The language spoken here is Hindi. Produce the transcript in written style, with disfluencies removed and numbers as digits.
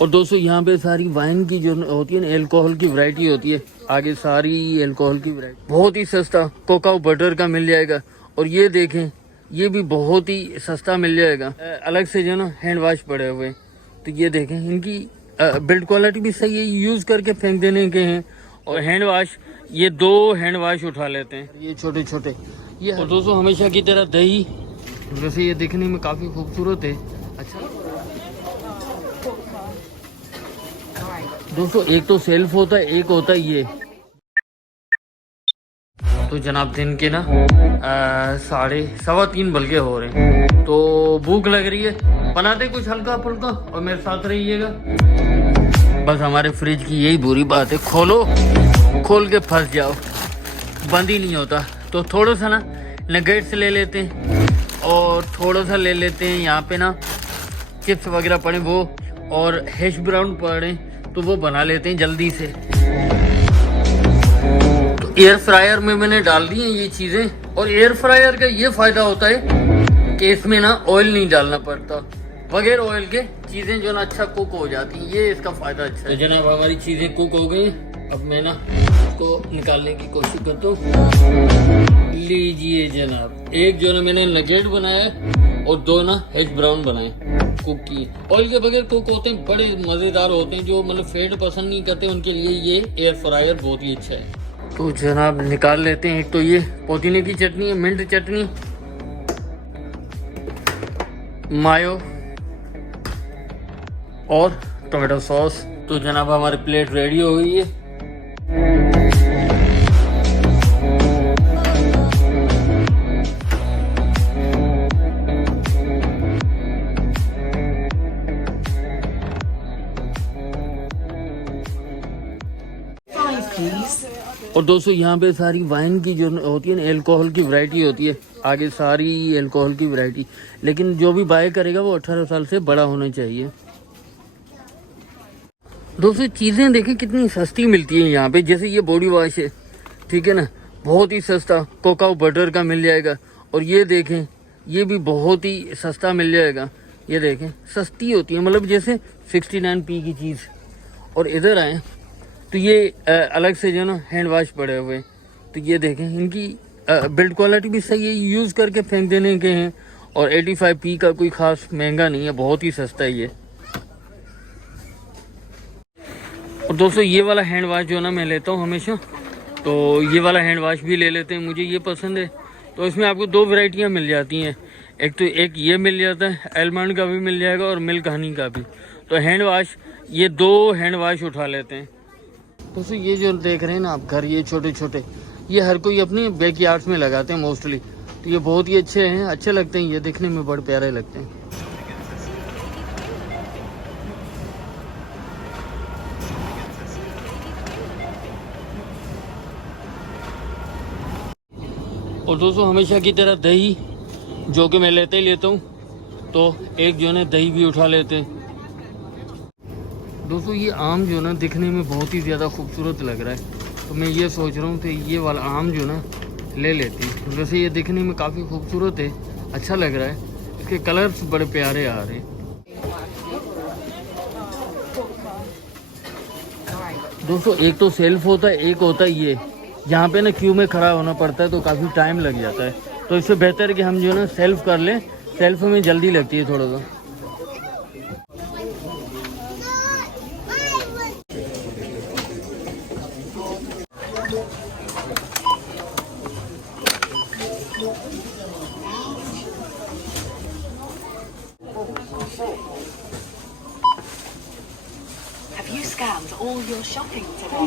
और दोस्तों यहाँ पे सारी वाइन की जो होती है ना, एल्कोहल की वैरायटी होती है, आगे सारी एल्कोहल की वैरायटी बहुत ही सस्ता कोकाओ बटर का मिल जाएगा। और ये देखें, ये भी बहुत ही सस्ता मिल जाएगा। अलग से जो ना हैंड वाश पड़े हुए हैं, तो ये देखें इनकी बिल्ड क्वालिटी भी सही है, यूज करके फेंक देने के हैं। और हैंड वाश, ये 2 हैंड वाश उठा लेते हैं, ये छोटे छोटे ये। और दोस्तों हमेशा की तरह दही, वैसे ये देखने में काफी खूबसूरत है। अच्छा दोस्तों, एक तो सेल्फ होता है, एक होता है ये। तो जनाब दिन के ना 3:30 बल्कि हो रहे हैं, तो भूख लग रही है, बनाते कुछ हल्का फुल्का और मेरे साथ रहिएगा। बस हमारे फ्रिज की यही बुरी बात है, खोलो खोल के फंस जाओ, बंद ही नहीं होता। तो थोड़ा सा ना नगेट्स ले लेते हैं और थोड़ा सा ले लेते हैं यहाँ पे ना चिप्स वगैरह पड़े वो, और हैश ब्राउन पड़े तो वो बना लेते हैं जल्दी से। तो एयर फ्रायर में मैंने डाल दी हैं ये चीज़ें। और एयर फ्रायर का ये फ़ायदा होता है कि इसमें ना ऑयल नहीं डालना पड़ता, बगैर ऑयल के चीज़ें जो ना अच्छा कुक हो जाती हैं, ये इसका फ़ायदा अच्छा है। तो जनाब हमारी चीज़ें कुक हो गई, अब मैं ना इसको निकालने की कोशिश करता हूँ। लीजिए जनाब, एक जो ना मैंने नगेट बनाया और 2 ना हैश ब्राउन बनाए कुक की। ऑयल के बगैर कुक होते हैं, बड़े मज़ेदार होते हैं। जो मतलब फैट पसंद नहीं करते उनके लिए ये एयर फ्रायर बहुत ही अच्छा है। तो जनाब निकाल लेते हैं। एक तो ये पुदीने की चटनी है, मिंट चटनी, मायो और टोमेटो सॉस। तो जनाब हमारी प्लेट रेडी हो गई है। और दोस्तों यहाँ पे सारी वाइन की जो होती है ना, एल्कोहल की वैरायटी होती है, आगे सारी एल्कोहल की वैरायटी। लेकिन जो भी बाय करेगा वो 18 साल से बड़ा होना चाहिए। दोस्तों चीज़ें देखें कितनी सस्ती मिलती है यहाँ पे। जैसे ये बॉडी वॉश है, ठीक है ना, बहुत ही सस्ता कोकाओ बटर का मिल जाएगा। और ये देखें, ये भी बहुत ही सस्ता मिल जाएगा। ये देखें सस्ती होती है, मतलब जैसे 69p की चीज़। और इधर आए तो ये अलग से जो ना हैंड वाश पड़े हुए हैं, तो ये देखें इनकी बिल्ड क्वालिटी भी सही है, यूज़ करके फेंक देने के हैं। और 85p का कोई ख़ास महंगा नहीं है, बहुत ही सस्ता है ये। और दोस्तों ये वाला हैंड वाश जो ना मैं लेता हूँ हमेशा, तो ये वाला हैंड वाश भी ले लेते हैं, मुझे ये पसंद है। तो इसमें आपको 2 वैरायटियाँ मिल जाती हैं, एक तो एक ये मिल जाता है, आलमंड का भी मिल जाएगा और मिल्क हनी का भी। तो हैंड वाश, ये 2 हैंड वाश उठा लेते हैं। दोस्तों ये जो देख रहे हैं ना आप घर, ये छोटे छोटे, ये हर कोई अपने बैकयार्ड्स में लगाते हैं मोस्टली। तो ये बहुत ही अच्छे हैं, अच्छे लगते हैं, ये देखने में बड़े प्यारे लगते हैं। और दोस्तों हमेशा की तरह दही जो कि मैं लेता ही लेता हूँ, तो एक जो है दही भी उठा लेते हैं। दोस्तों ये आम जो ना दिखने में बहुत ही ज़्यादा खूबसूरत लग रहा है, तो मैं ये सोच रहा हूँ कि ये वाला आम जो ना ले लेते हैं। वैसे ये दिखने में काफ़ी खूबसूरत है, अच्छा लग रहा है, इसके कलर्स बड़े प्यारे आ रहे हैं। दोस्तों एक तो सेल्फ होता है, एक होता है ये, यहाँ पे ना क्यू में खड़ा होना पड़ता है, तो काफ़ी टाइम लग जाता है। तो इससे बेहतर है कि हम जो ना सेल्फ कर लें, सेल्फ में जल्दी लगती है थोड़ा सा। Have you scanned all your shopping today?